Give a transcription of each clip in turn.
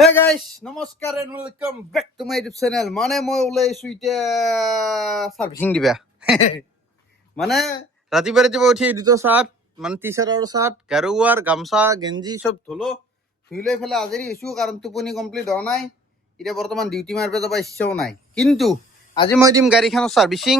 Hey guys, নমস্কাৰ and welcome back to my YouTube channel. মানে মই ওলাইছো এতিয়া সাৰ্ভিসিং দিবা। মানে ৰাতিপুৱা উঠি দুটো চাৰ্ট মানে টি-চাৰ্ট আৰু চাৰ্ট গাৰুৱাৰ গামছা গেঞ্জি সব ধুলো ধুই লৈ ফেলে আজৰি হৈছো কাৰণ টোপনি কমপ্লিট হোৱা নাই। এতিয়া বৰ্তমান ডিউটি মাৰিব যাব ইচ্ছাও নাই, কিন্তু আজি মই দিম গাড়ীখনৰ সাৰ্ভিসিং।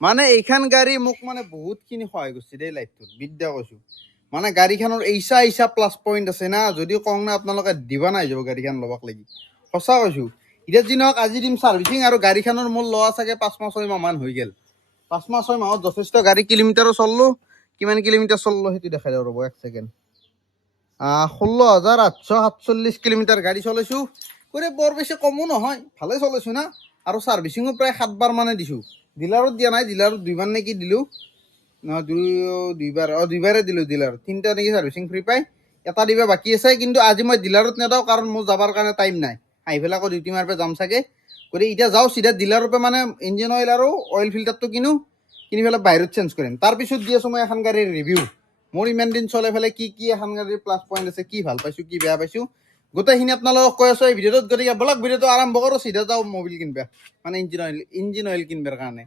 মানে এইখন গাড়ী মোক মানে বহুতখিনি সহায় কৰিছে দেই লাইফটোত, বিদ্যা কৈছো। মানে গাড়ীখনৰ এইচা প্লাছ পইণ্ট আছে না, যদি কওঁ না আপোনালোকে দিবা নাই যাব গাড়ীখন ল'বাক লাগি, সঁচা কৈছো। এতিয়া যি নহওক আজি দিম সাৰ্ভিসিং আৰু গাড়ীখনৰ মোৰ লোৱা চাগে 5 মাহ 6 মাহ মান হৈ গ'ল। 5 মাহ 6 মাহত যথেষ্ট গাড়ী কিলোমিটাৰো চললো। কিমান কিলোমিটাৰ চললো সেইটো দেখাই দিওঁ ৰ'ব এক ছেকেণ্ড। 16,847 কিলোমিটাৰ গাড়ী চলাইছো। বৰ বেছি কমো নহয়, ভালে চলাইছো না। আৰু সাৰ্ভিসিঙো প্ৰায় 7 বাৰ মানে দিছোঁ। ডিলাৰত দিয়া নাই, ডিলাৰত 2 বাৰ নেকি দিলোঁ। নহয় দুইবাৰে দিলোঁ ডিলাৰত। 3টা নেকি সাৰ্ভিসিং ফ্ৰী পায়, এটা দিবা বাকী আছে। কিন্তু আজি মই ডিলাৰত নেদাওঁ কাৰণ মোৰ যাবৰ কাৰণে টাইম নাই। আহি পেলাই আকৌ ডিউটি মাৰিব যাম চাগে। গতিকে এতিয়া যাওঁ চিধা ডিলাৰৰ পৰা, মানে ইঞ্জিন অইল আৰু অইল ফিল্টাৰটো কিনি পেলাই বাহিৰত চেঞ্জ কৰিম। তাৰপিছত দি আছোঁ মই এখন গাড়ীৰ ৰিভিউ। মোৰ ইমান দিন চলাই পেলাই কি এখন গাড়ীৰ প্লাছ পইণ্ট আছে, কি ভাল পাইছোঁ কি বেয়া পাইছোঁ, গোটেইখিনি আপোনালোকক কৈ আছোঁ এই ভিডিঅ'টোত। গতিকে বলক ভিডিঅ'টো আৰম্ভ কৰোঁ, চিধা যাওঁ মোবিল কিনিবা, মানে ইঞ্জিন অইল কিনিবৰ কাৰণে।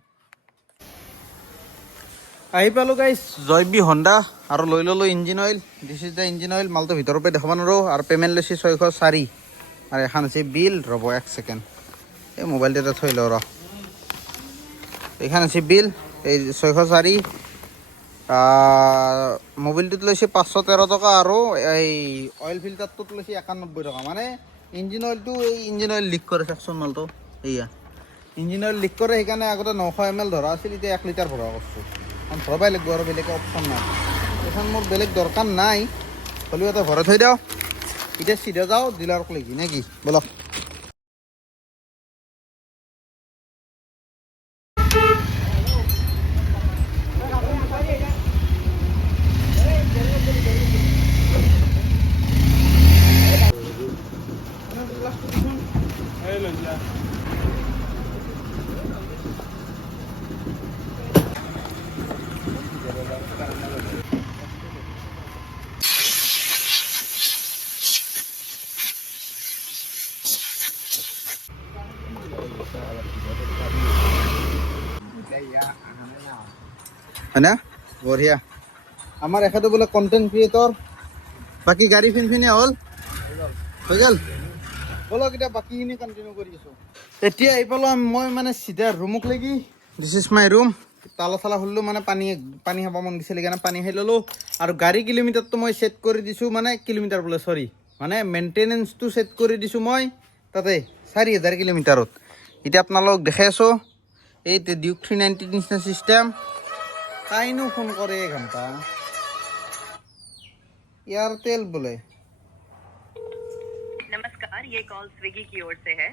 আহি পালোঁ গাইজ জয়বি হণ্ডা আৰু লৈ ল'লোঁ engine oil. This is the engine oil. মালটো ভিতৰৰ পৰা দেখাব নোৱাৰোঁ। আৰু পে'মেণ্ট লৈছে 604। আৰু এখন আছে বিল, ৰ'ব এক ছেকেণ্ড, এই মোবাইলটো এটা থৈ লওঁ ৰ। এইখন আছে বিল, এই 604। মোবিলটোত লৈছে 513 টকা আৰু এই অইল ফিল্টাৰটোত লৈছে 91 টকা। মানে ইঞ্জিন অইলটো, এই ইঞ্জিন অইল লিক কৰে চাওকচোন মালটো, এয়া ইঞ্জিন অইল লিক কৰে। সেইকাৰণে আগতে 900 ml ধৰা আছিল, এতিয়া 1 লিটাৰ ভৰা কৰিছোঁ। ভৰাবই লাগিব আৰু বেলেগ অপশ্যন নাই। এইখন মোৰ বেলেগ দৰকাৰ নাই, হ'লেও এটা ভৰাই থৈ দিওঁ। এতিয়া চিধা যাওঁ ডিলাৰক লাগি নে কি, বলক। হয় না, বঢ়িয়া। আমাৰ এখেতে বোলে কণ্টেণ্ট ক্ৰিয়েটৰ। বাকী গাড়ী ফিনফিনিয়া হ'ল, হৈ গ'ল। বলক এতিয়া বাকীখিনি কণ্টিনিউ কৰি আছোঁ। এতিয়া আহি পালোঁ মই মানে চিধা ৰুমক লাগি। This is my room. তালা চালা খুলিলোঁ, মানে পানী খাব মন দিছিল সেইকাৰণে পানী খাই ল'লোঁ। আৰু গাড়ী কিলোমিটাৰটো মই ছেট কৰি দিছোঁ, মানে কিলোমিটাৰ বোলে চৰি, মানে মেইনটেনেঞ্চটো ছেট কৰি দিছোঁ মই তাতে 4,000 কিলোমিটাৰত। এতিয়া আপোনালোক দেখাই আছোঁ, এই ডিউক 390 নিচিনা চিষ্টেম। কাইনো ফোন কৰে এঘণ্টা, এয়াৰটেল বোলে। नमस्कार, ये कॉल स्विगी की ओर से है।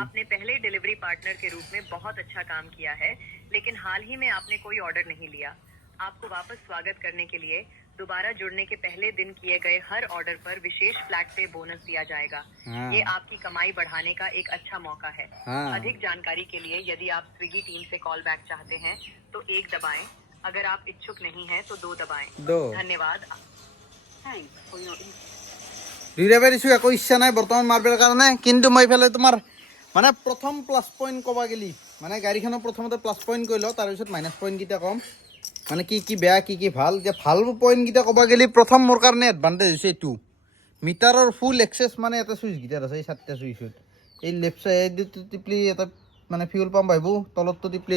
आपने पहले डिलीवरी पार्टनर के रूप में बहुत अच्छा काम किया है, लेकिन हाल ही में आपने कोई ऑर्डर नहीं लिया। आपको वापस स्वागत करने के लिए दोबारा जुड़ने के पहले दिन किए गए हर ऑर्डर पर विशेष फ्लैट पे बोनस दिया जाएगा। ये आपकी कमाई बढ़ाने का एक अच्छा मौका है। अधिक जानकारी के लिए यदि आप स्विगी टीम से कॉल बैक चाहते हैं तो 1 दबाएं। अगर आप इच्छुक नहीं हैं तो 2 दबाएं। धन्यवाद। थैंक्स फॉर योर দুইটা দিছোঁ, একো ইচ্ছা নাই বৰ্তমান মাৰিবৰ কাৰণে। কিন্তু মই এইফালে তোমাৰ মানে প্ৰথম প্লাছ পইণ্ট ক'ব গেলি, মানে গাড়ীখনৰ প্ৰথমতে প্লাছ পইণ্ট কৈ লওঁ, তাৰপিছত মাইনাছ পইণ্টকেইটা ক'ম। মানে কি বেয়া কি ভাল। এতিয়া ভাল পইণ্টকেইটা ক'ব গেলি, প্ৰথম মোৰ কাৰণে এডভান্টেজ হৈছে এইটো, মিটাৰৰ ফুল এক্সেছ। মানে এটা চুইচকেইটাত আছে, এই 7টা চুইচত। এই লেফ্ট চাইডটো টিপলি এটা মানে ফিউল পাম্প আহিব, তলতটো টিপলি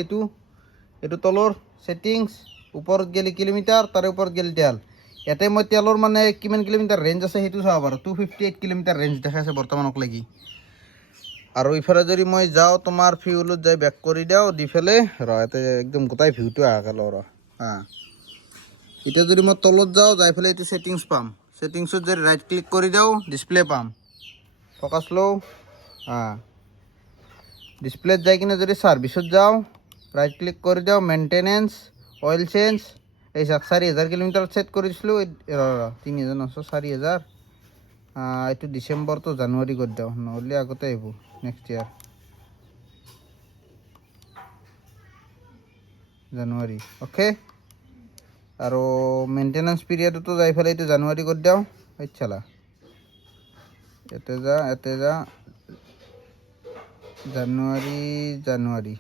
এইটো তলৰ ছেটিংছ, ওপৰত গেলি কিলোমিটাৰ, তাৰে ওপৰত গেলি তেল। ইয়াতে মই তেলৰ মানে কিমান কিলোমিটাৰ ৰেঞ্জ আছে সেইটো চাব পাৰোঁ। 258 কিলোমিটাৰ ৰেঞ্জ দেখাইছে বৰ্তমানক লাগি। আৰু ইফালে যদি মই যাওঁ তোমাৰ ফিউলত যাই বেক কৰি দিওঁ, দি ফেলে ইয়াতে একদম গোটাই ভিউটো আহে ল ৰ। এতিয়া যদি মই তলত যাওঁ, যাই ফেলে এইটো ছেটিংছ পাম। ছেটিংছত যদি ৰাইট ক্লিক কৰি দিওঁ, ডিছপ্লে পাম। ফ'কাছ লওঁ, ডিছপ্লেত যাই কিনে যদি ছাৰ্ভিচত যাওঁ, ৰাইট ক্লিক কৰি দিওঁ, মেইনটেনেঞ্চ, অইল চেঞ্জ। এই 4,000 কিলোমিটাৰত ছেট কৰি দিছিলোঁ। 3,900 4,000। এইটো ডিচেম্বৰটো জানুৱাৰী কৰি দিওঁ, নহ'লে আগতে আহিব নেক্সট ইয়াৰ জানুৱাৰী। অ'কে, আৰু মেইনটেনেঞ্চ পিৰিয়ডতো যাই পেলাই এইটো জানুৱাৰী কৰি দিওঁ। চালা ইয়াতে যা জানুৱাৰী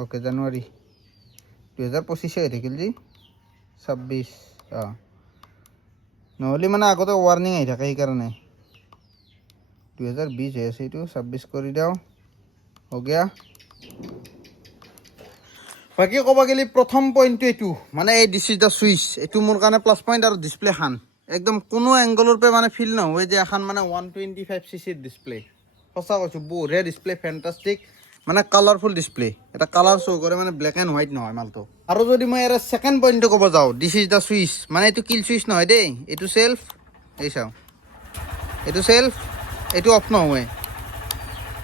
অ'কে জানুৱাৰী 2025 হৈ থাকিল যি 26 নহ'লে মানে আগতে ৱাৰ্ণিং আহি থাকে সেইকাৰণে 2020 হৈ আছে এইটো 26 কৰি দিওঁ হৈ গয়া বাকী ক'ব গ'লে প্ৰথম পইণ্টটো এইটো মানে এই দিছ ইজ দ্য চুইচ এইটো মোৰ কাৰণে প্লাছ পইণ্ট আৰু ডিছপ্লে খান একদম কোনো এংগলৰ পৰা মানে ফিল নহয় যে এখন মানে 125cc ডিছপ্লে সঁচা কৈছোঁ বঢ়িয়া ডিছপ্লে ফেণ্টাষ্টিক মানে কালাৰফুল ডিছপ্লে এটা কালাৰ শ্ব' কৰে মানে ব্লেক এণ্ড হোৱাইট নহয় মালটো আৰু যদি মই ইয়াৰ ছেকেণ্ড পইণ্টটো ক'ব যাওঁ দিছ ইজ দ্য চুইচ মানে এইটো কিল চুইচ নহয় দেই এইটো চেল্ফ এই চাওঁ এইটো চেল্ফ এইটো অফ নহয়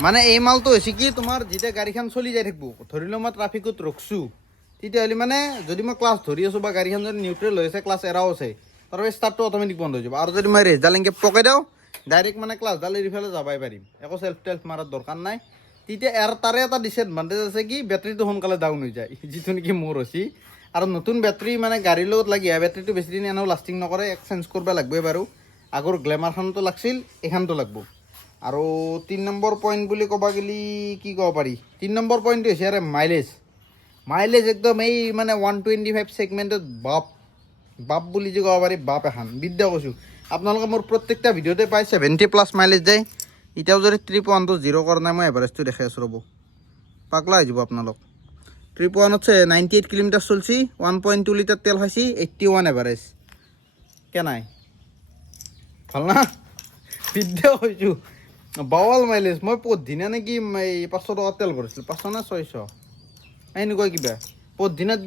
মানে এই মালটো হৈছে কি তোমাৰ যেতিয়া গাড়ীখন চলি যাই থাকিব ধৰি লওঁ মই ট্ৰাফিকত ৰখছোঁ তেতিয়াহ'লে মানে যদি মই ক্লাছ ধৰি আছোঁ বা গাড়ীখন যদি নিউট্ৰেল হৈ আছে ক্লাছ এৰাও আছে তাৰ ষ্টাৰ্টটো অট'মেটিক বন্ধ হৈ যাব আৰু যদি মই ৰেচডাল এনেকৈ পকাই দিওঁ ডাইৰেক্ট মানে ক্লাছডাল এৰি ফেলে যাবই পাৰিম একো চেল্ফ টেল্ফ মাৰাৰ দৰকাৰ নাই তেতিয়া তাৰে এটা ডিছএডভান্টেজ আছে কি বেটাৰীটো সোনকালে ডাউন হৈ যায় যিটো নেকি মোৰ হৈছে আৰু নতুন বেটাৰী মানে গাড়ীৰ লগত লাগি বেটাৰীটো বেছি দিন এনেও লাষ্টিং নকৰে এক্সচেঞ্জ কৰিব লাগিবই বাৰু আগৰ গ্লেমাৰখনটো লাগছিল এইখনটো লাগব আৰু 3 নম্বৰ পইণ্ট বুলি ক'ব গ'লে কি ক'ব পাৰি 3 নম্বৰ পইণ্টটো হৈছে আৰু মাইলেজ একদম এই মানে 125 ছেগমেণ্টত বাপ বুলি যে ক'ব পাৰি বাপ এখন বিদ্যা কৈছোঁ আপোনালোকে মোৰ প্ৰত্যেকটা ভিডিঅ'তে পায় 70+ মাইলেজ যায় এতিয়াও যদি ট্ৰিপ 1টো 0 কৰা নাই মই এভাৰেজটো দেখাই আছোঁ ৰ'ব পাগলা হৈ যাব আপোনালোক ট্ৰিপ 1ত 98 কিলোমিটাৰ চলছি 1.2 লিটাৰ তেল খাইছি 81 এভাৰেজ কেনাই ভাল না বিদ্যা কৈছোঁ বাৱাল মাইলেজ মই পৰদিনা নেকি এই 500 টকাৰ তেল ভৰিছিলোঁ 500 নে 600 এনেকুৱা কিবা পৰদিনত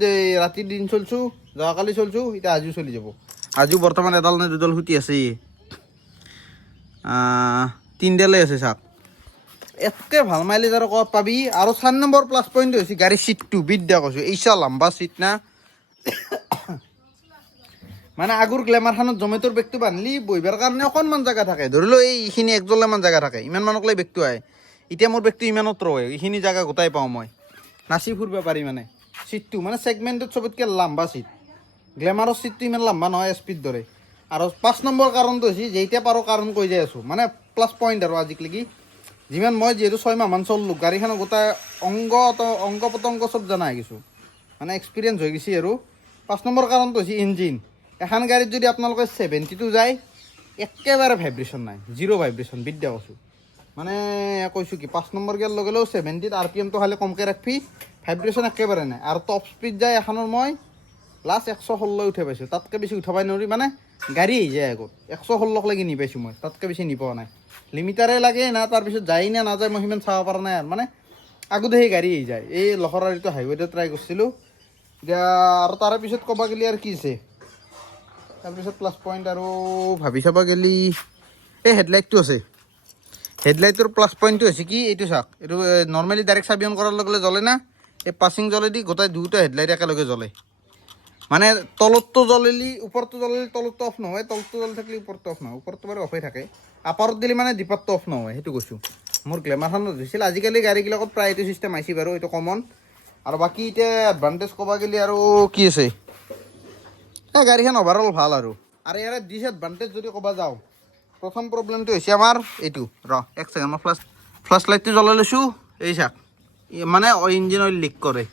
ৰাতি দিন চলছোঁ যোৱাকালি চলছোঁ এতিয়া আজিও চলি যাব আজিও বৰ্তমান এডাল নে দুডাল সুটি আছে 3ডালে আছে চাওক এতকৈ ভাল মাইলেজ আৰু ক'ত পাবি আৰু 4 নম্বৰ প্লাছ পইণ্ট হৈছে গাড়ীৰ ছিটটো বিদ্যা কৈছোঁ এইচা লম্বা ছিট না মানে আগৰ গ্লেমাৰখনত জমেট'ৰ বেগটো বান্ধিলি বহিবৰ কাৰণে অকণমান জেগা থাকে ধৰি লওঁ এইখিনি একজোলামান জেগা থাকে ইমান মানকলৈ বেগটো আহে এতিয়া মোৰ বেগটো ইমানত ৰয় এইখিনি জেগা গোটাই পাওঁ মই নাচি ফুৰিব পাৰি মানে ছিটটো মানে ছেগমেণ্টত চবতকৈ লম্বা ছিট গ্লেমাৰৰ ছিটটো ইমান লম্বা নহয় এছ পিৰ দৰে আৰু 5 নম্বৰ কাৰণটো হৈছে যেইতিয়া পাৰোঁ কাৰণ কৈ যাই আছোঁ মানে প্লাছ পইণ্ট আৰু আজিলৈকে যিমান মই যিহেতু 6 মাহমান চলিলোঁ গাড়ীখনৰ গোটাই অংগ পতংগ চব জনা হৈ গৈছোঁ মানে এক্সপিৰিয়েঞ্চ হৈ গৈছে আৰু 5 নম্বৰ কাৰণটো হৈছে ইঞ্জিন এখন গাড়ীত যদি আপোনালোকে 70টো যায় একেবাৰে ভাইব্ৰেশ্যন নাই 0 ভাইব্ৰেশ্যন বিদ্যা কৈছোঁ মানে কৈছোঁ কি 5 নম্বৰ গিয়াৰ লগেও 70ত RPMটো খালি কমকৈ ৰাখবি ভাইব্ৰেশ্যন একেবাৰে নাই আৰু টপ স্পীড যায় এখনৰ মই লাষ্ট 116 উঠাই পাইছোঁ তাতকৈ বেছি উঠাবই নোৱাৰি মানে গাড়ী আহি যায় আগত 116 লাগি নি পাইছোঁ মই তাতকৈ বেছি নিপোৱা নাই লিমিটাৰে লাগে না তাৰপিছত যায় না নাযায় মই সিমান চাব পৰা নাই আৰু মানে আগতে সেই গাড়ী আহি যায় এই লখৰাৰিটো হাইৱেতে ট্ৰাই কৰিছিলোঁ এতিয়া আৰু তাৰে পিছত ক'ব গ'লে আৰু কি আছে তাৰপিছত প্লাছ পইণ্ট আৰু ভাবি চাব গ'লে এই হেডলাইটটো আছে হেডলাইটৰ প্লাছ পইণ্টটো হৈছে কি এইটো চাওক এইটো নৰ্মেলি ডাইৰেক্ট চাবি অন কৰাৰ লগে লগে জ্বলে না এই পাছিং জ্বলে দি গোটেই দুটা হেডলাইট একেলগে জ্বলে মানে তলতটো জ্বলিলি ওপৰটো জ্বলিলে তলতটো অফ নহয় তলতটো জ্বলি থাকিলে ওপৰটো অফ নহয় ওপৰটো বাৰু অফেই থাকে আপাৰত দিলে মানে দীপৰটো অফ নহয় সেইটো কৈছোঁ মোৰ গ্লেমাৰখনত হৈছিল আজিকালি গাড়ীবিলাকত প্ৰায় এইটো চিষ্টেম আহিছে বাৰু এইটো কমন আৰু বাকী এতিয়া এডভান্টেজ ক'ব গ'লে আৰু কি আছে এই গাড়ীখন অভাৰঅল ভাল আৰু ইয়াৰে ডিছএডভান্টেজ যদি ক'ব যাওঁ প্ৰথম প্ৰব্লেমটো হৈছে আমাৰ এইটো এক ছেকেণ্ড মই ফ্লাছ লাইটটো জ্বলাই লৈছোঁ এই চাওক মানে ইঞ্জিন অইল লিক কৰে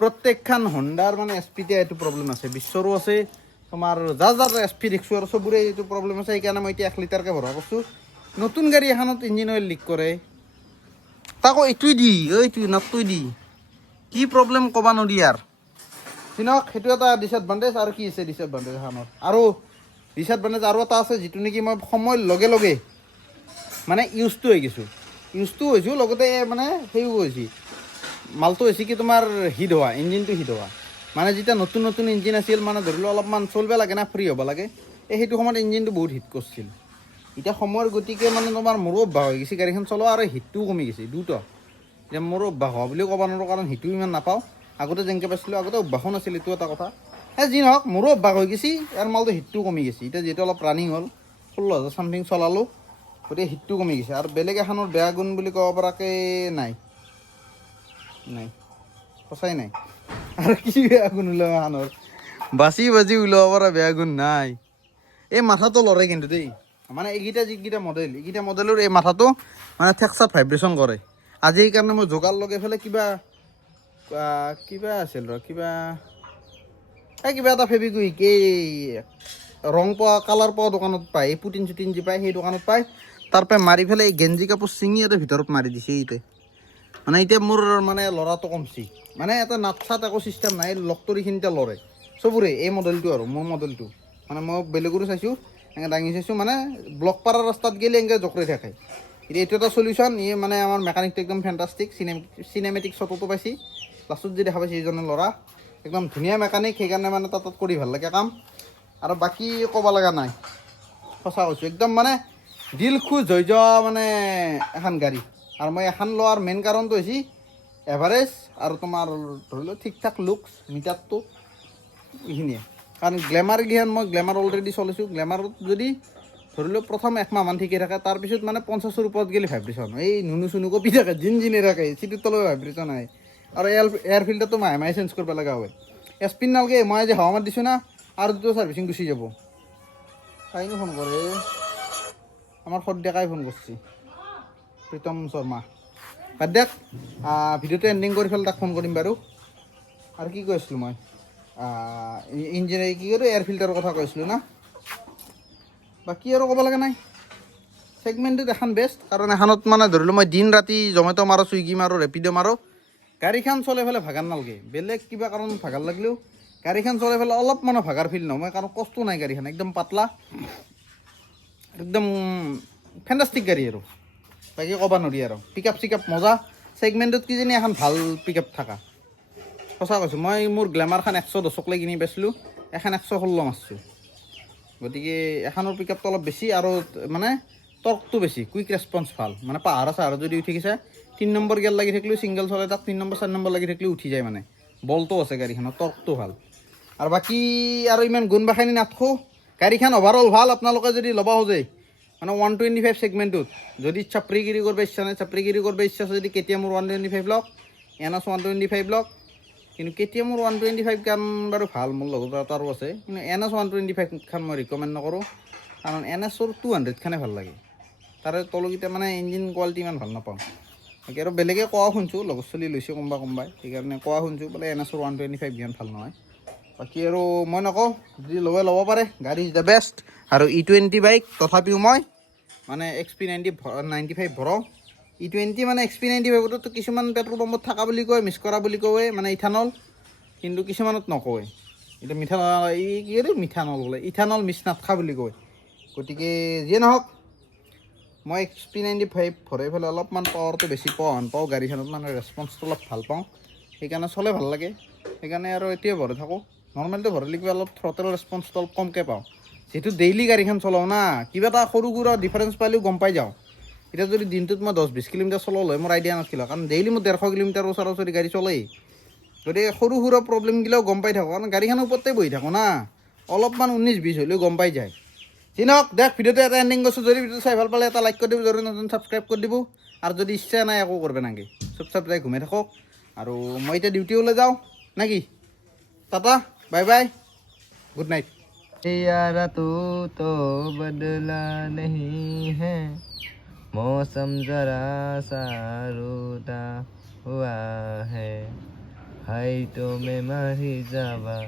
প্ৰত্যেকখন হণ্ডাৰ মানে এছ পিতে এইটো প্ৰব্লেম আছে বিশ্বৰো আছে তোমাৰ যাৰ এছ পি দেখিছোঁ আৰু চবৰে এইটো প্ৰব্লেম আছে সেইকাৰণে মই এতিয়া 1 লিটাৰকৈ ভৰা কৰিছোঁ নতুন গাড়ী এখনত ইঞ্জিন অইল লিক কৰে তাকো এইটোৱে দি নাটটোৱে দি কি প্ৰব্লেম ক'ব নোৱাৰি আৰু চিনক সেইটো এটা ডিছএডভান্টেজ আৰু কি আছে ডিছএডভান্টেজ এখনৰ আৰু ডিছএডভান্টেজ আৰু এটা আছে যিটো নেকি মই সময়ৰ লগে লগে মানে ইউজটো হৈছোঁ লগতে মানে সেইও হৈছে মালটো হৈছে কি তোমাৰ হিট হোৱা ইঞ্জিনটো হিট হোৱা মানে যেতিয়া নতুন ইঞ্জিন আছিল মানে ধৰি লওক অলপমান চলিব লাগে না ফ্ৰী হ'ব লাগে সেইটো সময়ত ইঞ্জিনটো বহুত হিট কৰিছিল এতিয়া সময়ৰ গতিকে মানে তোমাৰ মোৰো অভ্যাস হৈ গৈছে গাড়ীখন চলোৱা আৰু হিটটোও কমি গৈছে দুটা এতিয়া মোৰো অভ্যাস হোৱা বুলিও ক'ব নোৱাৰোঁ কাৰণ হিটটো ইমান নাপাওঁ আগতে যেনেকৈ পাইছিলোঁ আগতে অভ্যাসো নাছিল এইটো এটা কথা যি নহওক মোৰো অভ্যাস হৈ গৈছে আৰু মালটো হিটটোও কমি গৈছে এতিয়া যিহেতু অলপ ৰানিং হ'ল 16,000 চামথিং চলালোঁ গতিকে হিটটো কমি গৈছে আৰু বেলেগ এখনৰ বেয়া গুণ বুলি ক'ব পৰাকৈ নাই সঁচাই নাই আৰু কি বেয়া গুণ ওলাব এখনৰ বাচি ওলাব পৰা বেয়া গুণ নাই এই মাথাটো লৰে কিন্তু দেই মানে যিকেইটা মডেলৰ এই মাথাটো মানে টেক্সাত ভাইব্ৰেশ্যন কৰে। আজি সেইকাৰণে মই যোগাৰ লগাই পেলাই কিবা আছিল কিবা এটা ফেব্ৰিকুইক এই ৰং পোৱা কালাৰ পোৱা দোকানত পায়, এই পুটিন চুটিন যি পায় সেই দোকানত পায়। তাৰ পৰা মাৰি পেলাই এই গেঞ্জি কাপোৰ ছিঙি এটা ভিতৰত মাৰি দিছে এইতে। মানে এতিয়া মোৰ মানে ল'ৰাটো কমছি, মানে এটা নাটছাত একো চিষ্টেম নাই, লকটৰিখিনিতে লৰে চবৰে। এই মডেলটো আৰু মোৰ মডেলটো মানে মই বেলেগৰো চাইছোঁ, এনেকৈ দাঙি চাইছোঁ, মানে ব্লক পাৰা ৰাস্তাত গ'লে এনেকৈ জকৰাই থাকে। এতিয়া এইটো এটা চলিউশ্যন। ই মানে আমাৰ মেকানিকটো একদম ফেণ্টাষ্টিক, চিনেমেটিক শ্বটতো পাইছি। লাষ্টত যি দেখা পাইছে এইজনে ল'ৰা একদম ধুনীয়া মেকানিক, সেইকাৰণে মানে তাত কৰি ভাল লাগে কাম। আৰু বাকী ক'ব লগা নাই, সঁচা কৈছোঁ, একদম মানে দিল খুচ হৈ যোৱা মানে এখন গাড়ী। আৰু মই এখন লোৱাৰ মেইন কাৰণটো হৈছে এভাৰেজ আৰু তোমাৰ ধৰি লওক ঠিক ঠাক লুকছ মিটাৰটো এইখিনিয়ে। কাৰণ গ্লেমাৰগিখন মই গ্লেমাৰ অলৰেডি চলাইছোঁ। গ্লেমাৰত যদি ধৰি লওক প্ৰথম একমাহমান ঠিকে থাকে, তাৰপিছত মানে 50ৰ ওপৰত গ'লে ভাইব্ৰেশ্যন এই নুনু চুনু কপি থাকে, জিনজিনে থাকে, চিটিৰ তলত ভাইব্ৰেশ্যন আহে। আৰু এয়াৰ ফিল্টাৰটো মাহে মাহে চেঞ্জ কৰিব লগা হয়। স্পিন নালগে, মই আজি হাৱা মাত দিছোঁ না, আৰু দুটা ছাৰ্ভিচিং গুচি যাব। কাইনো ফোন কৰে, আমাৰ সদ্যকাই ফোন কৰিছে, প্ৰীতম শৰ্মা। বাদ দিয়ক, ভিডিঅ'টো এণ্ডিং কৰি পেলাই তাক ফোন কৰিম বাৰু। আৰু কি কৈ আছিলোঁ মই, ইঞ্জিনিয়াৰিং কি কৰোঁ, এয়াৰ ফিল্টাৰৰ কথা কৈছিলোঁ না। বাকী আৰু ক'ব লগা নাই, ছেগমেণ্টটোত এখন বেষ্ট। কাৰণ এখনত মানে ধৰিলোঁ মই দিন ৰাতি জমেট' মাৰোঁ, চুইগি মাৰোঁ, ৰেপিড' মাৰোঁ, গাড়ীখন চলাই পেলাই ভাগাৰ নালাগে। বেলেগ কিবা কাৰণত ভাগাৰ লাগিলেও গাড়ীখন চলাই পেলাই অলপ মানে ভাগাৰ ফিল নহয়, কাৰণ কষ্ট নাই গাড়ীখন, একদম পাতলা, একদম ফেণ্টাষ্টিক গাড়ী আৰু বাকী ক'ব নোৱাৰি। আৰু পিক আপ মজা, ছেগমেণ্টত কিজানি এখন ভাল পিক আপ থকা। সঁচা কৈছোঁ, মই মোৰ গ্লেমাৰখন 110 লৈ কিনি পাইছিলোঁ, এখন 116 মাৰছোঁ। গতিকে এখনৰ পিক আপটো অলপ বেছি আৰু মানে টৰ্কটো বেছি, কুইক ৰেছপন্স ভাল। মানে পাহাৰৰ চাহাৰত যদি উঠি গৈছে 3 নম্বৰ গিয়াৰ লাগি থাকিলেও ছিংগল চলে, তাত 3 নম্বৰ 4 নম্বৰ লাগি থাকিলেও উঠি যায়। মানে বলটো আছে গাড়ীখনৰ, টৰ্কটো ভাল। আৰু বাকী আৰু ইমান গুণ বাখানি নাথাকোঁ, গাড়ীখন অভাৰঅল ভাল। আপোনালোকে যদি ল'ব খোজে মানে 125 ছেগমেণ্টটোত, যদি চাপ্ৰিগিৰি কৰিব ইচ্ছা নাই, চাপ্ৰিগিৰি কৰিব ইচ্ছা আছে যদি কেটিএমৰ 125 লওক, এনএছ 125 লওক। কিন্তু কেটিএমৰ 125 খান বাৰু ভাল, মোৰ লগত এটাৰো আছে। কিন্তু এনএছ 125 খান মই ৰিকমেণ্ড নকৰোঁ, কাৰণ এনএছৰ 200 খানে ভাল লাগে। তাৰে তলকেইটা মানে ইঞ্জিন কোৱালিটি ইমান ভাল নাপাওঁ। বাকী আৰু বেলেগে কোৱা শুনিছোঁ, লগৰ চলি লৈছে কোনোবাই, সেইকাৰণে কোৱা শুনিছোঁ বোলে এনএছৰ 125 গিয়ান ভাল নহয়। বাকী আৰু মই নকওঁ, যদি ল'ব পাৰে, গাড়ী ইজ দ্য বেষ্ট। আৰু E20 বাইক তথাপিও মই মানে XP95 ভৰাওঁ। E20 মানে XP95তো কিছুমান পেট্ৰল পাম্পত থকা বুলি কয়, মিছ কৰা বুলি কয়, মানে ইথানল, কিন্তু কিছুমানত নকয়। এতিয়া মিথানল বোলে, ইথানল মিছ নাথকা বুলি কয়। গতিকে যিয়ে নহওক, মই XP95 ভৰাই পেলাই অলপমান পাৱাৰটো বেছি পাওঁ গাড়ীখনত, মানে ৰেছপন্সটো অলপ ভাল পাওঁ, সেইকাৰণে চলাই ভাল লাগে। সেইকাৰণে আৰু এতিয়া ভৰাই থাকোঁ। নৰ্মেলটো ভৰালে কিবা অলপ থ্ৰটেলৰ ৰেছপন্সটো অলপ কমকৈ পাওঁ, যিহেতু ডেইলি গাড়ীখন চলাওঁ না। কিবা এটা সৰু সুৰা ডিফাৰেঞ্চ পালেও গম পাই যাওঁ। এতিয়া যদি দিনটোত মই 10-20 কিলোমিটাৰ চলালোঁ হয়, মোৰ আইডিয়া নাছিল, কাৰণ ডেইলি মোৰ 150 কিলোমিটাৰ ওচৰা গাড়ী চলেই। গতিকে সৰু সুৰা প্ৰব্লেমগিলাও গম পাই থাকোঁ, কাৰণ গাড়ীখনৰ ওপৰতে বহি থাকোঁ না, অলপমান 19-20 হ'লেও গম পাই যায়। যি নহওক, দেখ ভিডিঅ'টো এটা এণ্ডিং কৰিছোঁ। যদি ভিডিঅ'টো চাই ভাল পালে এটা লাইক কৰি দিব, যদি নতুন ছাবস্ক্ৰাইব কৰি দিব। আৰু যদি ইচ্ছা নাই একো কৰিব নালাগে, চুপচাপ যাই ঘুমাই থাকক। আৰু মই এতিয়া ডিউটিলৈ যাওঁ নেকি। Tata, bye bye, good night. यारा तो बदला नहीं है, मौसम जरा सा रूठा हुआ है तो मैं मर ही जावा।